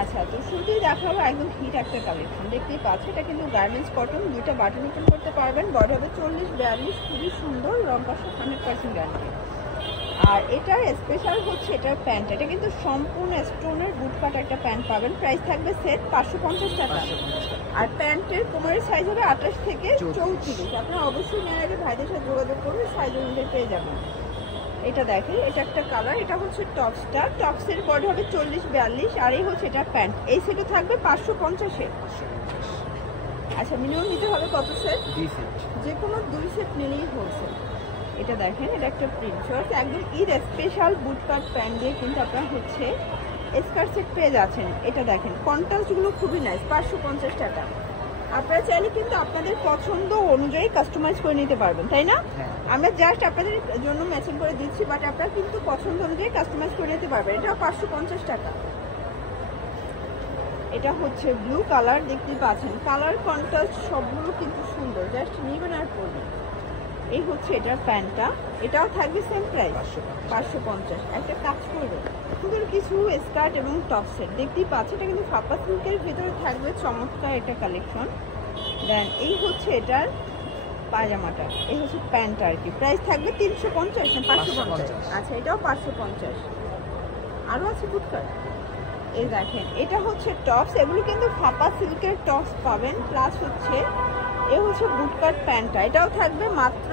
আচ্ছা, তো শুরুতেই দেখাবো একদম হিট একটা কালেকশন। দেখতেই পাচ্ছি এটা কিন্তু গার্মেন্টস কটন, দুইটা বাটন ওপেন করতে পারবেন। বডি হবে 40-42, খুবই সুন্দর, রং পাশে 100% গ্যারান্টি। আর এটার স্পেশাল হচ্ছে এটার প্যান্ট, এটা কিন্তু সম্পূর্ণ স্টোনের বুট কাট একটা প্যান্ট পাবেন। প্রাইস থাকবে সেট 550 টাকা। আর প্যান্টের কোমরের সাইজ হবে 28 থেকে 34। আপনারা অবশ্যই নেওয়ার আগে ভাইদের সাথে যোগাযোগ করবে, সাইজ অনুযায়ী পেয়ে যাবেন। এটা দেখেন, এটা একটা কালার, এটা হচ্ছে টপসটা। টপসের বডি হবে 40-42, আর এই হচ্ছে এটা প্যান্ট। এই সেটে থাকবে 550-এ। আচ্ছা, মিনিমাম নিতে হবে কত সেট? 2 সেট, যে কোনো 2 সেট নিলেই হোলসেল। এটা দেখেন, এটা একটা প্রিন্ট শর্ট, একদম ঈদ স্পেশাল বুট কাট প্যান্ট দিয়ে কিন্তু আপনারা হচ্ছে স্কার্ট সেট পেয়ে যাচ্ছেন। এটা দেখেন, কন্ট্রাস্টগুলো খুবই নাইস, 550 টাকা। আপনারা চাইলে কিন্তু আপনাদের পছন্দ অনুযায়ী কাস্টমাইজ করে নিতে পারবেন, তাই না? আমরা জাস্ট আপনাদের জন্য ম্যাচিং করে দিচ্ছি, বাট আপনারা কিন্তু পছন্দ অনুযায়ী কাস্টমাইজ করে নিতে পারবেন। এটা 550 টাকা। এটা হচ্ছে ব্লু কালার, দেখতেই পাচ্ছেন কালার কন্ট্রাস্ট সবগুলো কিন্তু সুন্দর, জাস্ট নেবেন আর পরবেন। এই হচ্ছে এটার প্যান্টটা, এটাও থাকবে সেম প্রাইস 550। একটা কাজ করবে, সুন্দর কিছু স্কার্ট এবং টপ সেট দেখতেই পাচ্ছি, এটা কিন্তু ফাপা সিল্কের ভিতরে থাকবে, চমৎকার একটা কালেকশন। দেন এই হচ্ছে এটার পায়জামাটা, এই হচ্ছে প্যান্ট আর কি। প্রাইস থাকবে 350 না 550? আচ্ছা, এটাও 550। আরও আছে বুটকাট, এই দেখেন এটা হচ্ছে টপস, এগুলো কিন্তু ফাপা সিল্কের টপস পাবেন। প্লাস হচ্ছে এ হচ্ছে বুটকাট প্যান্টটা, এটাও থাকবে মাত্র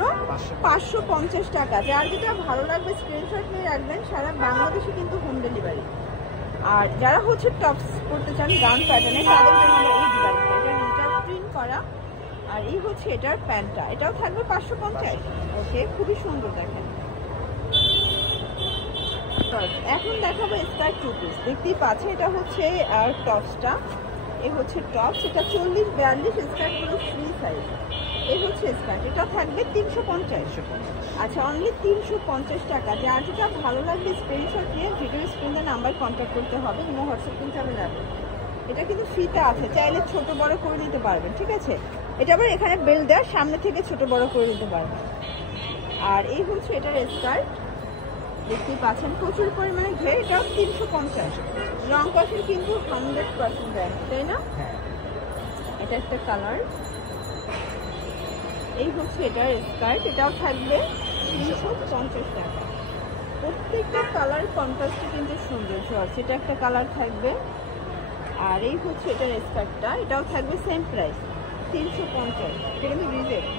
550 টাকা। যার যেটা ভালো লাগবে স্ক্রিনশট নিয়ে রাখবেন, সারা বাংলাদেশে কিন্তু হোম ডেলিভারি। আর যারা হচ্ছে টপস করতে চান গাউন প্যাটার্নে, তাদের জন্য আমরা এই ডিজাইনটা, এটা দুইটা প্রিন্ট করা। আর এই হচ্ছে এটার প্যান্টটা, এটাও থাকবে 550। ওকে, খুবই সুন্দর দেখেন। এখন দেখাবো স্কার্ট 2 পিস, দেখতেই পাচ্ছে এটা হচ্ছে আর টপসটা। এই হচ্ছে টপস, এটা 40-42, স্কার্টগুলো ফ্রি সাইজ। এই হচ্ছে স্কার্ট, এটা থাকবে 350। আচ্ছা, অনলি 350 টাকা। যার যেটা ভালো লাগবে স্ক্রিনশট নিয়ে ভিডিও স্ক্রিনে নাম্বার কন্ট্যাক্ট করতে হবে, ইমো হোয়াটসঅ্যাপ কিন্তু অ্যাভেলেবল। এটা কিন্তু ফ্রিতে আছে, চাইলে ছোট বড় করে নিতে পারবেন, ঠিক আছে? এটা আবার এখানে বেল দেওয়া, সামনে থেকে ছোট বড় করে নিতে পারবেন। আর এই হচ্ছে এটার স্কার্ট, দেখতেই পাচ্ছেন প্রচুর পরিমাণে ঘের, এটাও 350। রং কষের কিন্তু 100% গ্যারান্টি, তাই না? এটা একটা কালার, এই হচ্ছে এটার স্কার্ট, এটাও থাকবে 350 টাকা। প্রত্যেকটা কালার কন্ট্রাস্টে কিন্তু সৌন্দর্য আছে। এটা একটা কালার থাকবে, আর এই হচ্ছে এটার স্কার্টটা, এটাও থাকবে সেম প্রাইস 350। এটা কিন্তু রিজেক্ট।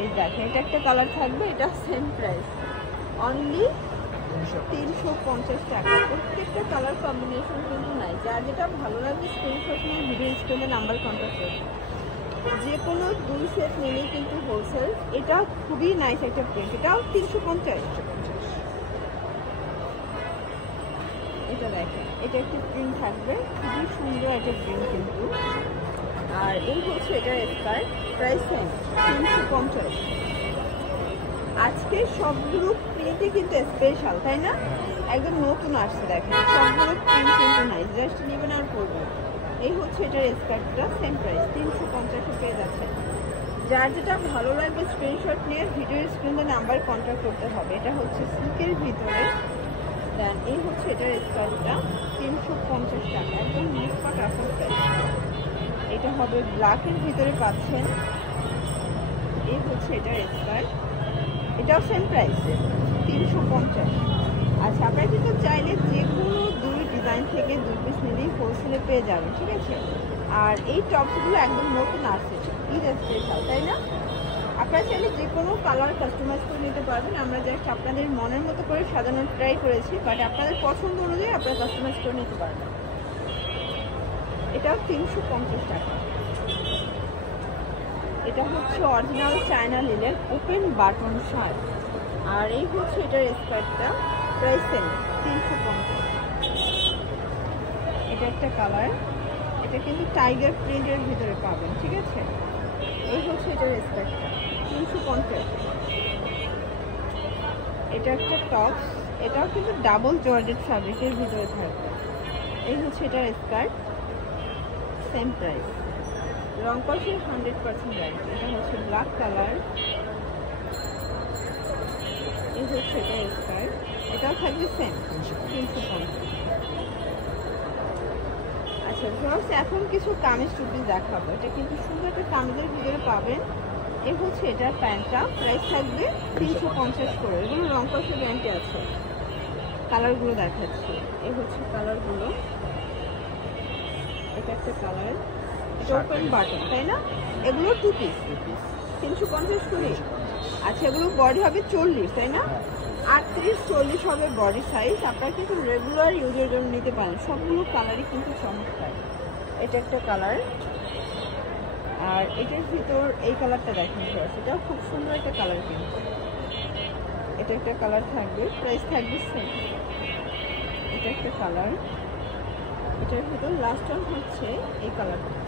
এই দেখেন, এটা একটা কালার থাকবে, এটা সেম প্রাইস অনলি 350 টাকা। প্রত্যেকটা কালার কম্বিনেশন কিন্তু নাই, যার যেটা ভালো লাগবে স্ক্রিনশট নিয়ে ভিডিও স্ক্রিনে নাম্বার কন্ট্যাক্ট করবে। যে কোনো 2 সেট নিলেই কিন্তু হোলসেল। এটা খুবই নাইস একটা প্রিন্ট, এটাও 350। এটা দেখেন, এটা একটা প্রিন্ট থাকবে, খুবই সুন্দর একটা প্রিন্ট কিন্তু। আর এই হচ্ছে এটার স্কার্ট, প্রাইস সেম 350। আজকে সবগুলো প্রিন্টে কিন্তু স্পেশাল, তাই না? একদম নতুন আসছে, দেখেন সবগুলো প্রিন্ট কিন্তু নাইস, জাস্ট নেবেন আর পরবেন। এই হচ্ছে এটার স্কার্টটা, সেম প্রাইস 350 পেয়ে যাচ্ছে। যার যেটা ভালো লাগবে স্ক্রিনশট নিয়ে ভিডিও স্ক্রিনে নাম্বার কন্ট্যাক্ট করতে হবে। এটা হচ্ছে সিল্কের ভিতরে। দেন এই হচ্ছে এটার স্কার্টটা, 350 টাকা, একদম মিসপাট আসল প্রাইস। এটা হবে ব্ল্যাকের ভিতরে পাচ্ছেন। এই হচ্ছে এটার স্কার্ট, এটাও সেম প্রাইস 350। আচ্ছা, আপনারা কিন্তু চাইলে যে কোনো 2 ডিজাইন থেকে 2 পিস নিলেই হোলসেলে পেয়ে যাবেন, ঠিক আছে? আর এই টপসগুলো একদম নতুন আসছে, ঈদ স্পেশাল, তাই না? আপনারা চাইলে যে কোনো কালার কাস্টমাইজ করে নিতে পারবেন। আমরা জাস্ট আপনাদের মনের মতো করে সাজানোর ট্রাই করেছি, বাট আপনাদের পছন্দ অনুযায়ী আপনারা কাস্টমাইজ করে নিতে পারবেন। এটাও 350 টাকা। এটা হচ্ছে অরিজিনাল চায়না লিলের ওপেন বাটন শার্ট, আর এই হচ্ছে এটার স্কার্টটা, প্রাইস সেম 350। এটা একটা কালার, এটা কিন্তু টাইগার প্রিন্টের ভিতরে পাবেন, ঠিক আছে? এই হচ্ছে এটার স্কার্টটা, 350। এটা একটা টপস, এটাও কিন্তু ডাবল জর্জেট ফ্যাব্রিকের ভিতরে থাকবে। এই হচ্ছে এটার স্কার্ট, সেম প্রাইস, রং কষের 100% গ্যারান্টি। এটা হচ্ছে ব্ল্যাক কালার, এই হচ্ছে এটার স্কার্ট, এটাও থাকবে সেম 350। আচ্ছা ভিউয়ার্স, এখন কিছু কামিজ টুপি দেখাবো। এটা কিন্তু সুন্দর একটা কামিজের ভিতরে পাবেন। এই হচ্ছে এটার প্যান্টটা, প্রাইস থাকবে 350 করে। এগুলো রং কষে গ্যারান্টি আছে। কালারগুলো দেখাচ্ছি, এই হচ্ছে কালারগুলো। এটা একটা কালার, এটা ওপেন বাটন, তাই না? এগুলো টু পিস 350 করে। আচ্ছা, এগুলো বডি হবে 40, তাই না? 38-40 হবে বডি সাইজ। আপনারা কিন্তু রেগুলার ইউজের জন্য নিতে পারেন। সবগুলো কালারই কিন্তু চমৎকার। এটা একটা কালার, আর এটার ভিতর এই কালারটা দেখেন, এটাও খুব সুন্দর একটা কালার। কিন্তু এটা একটা কালার থাকবে, প্রাইস থাকবে সেম। এটা একটা কালার, এটার ভিতর লাস্ট ওয়ান হচ্ছে এই কালারটা।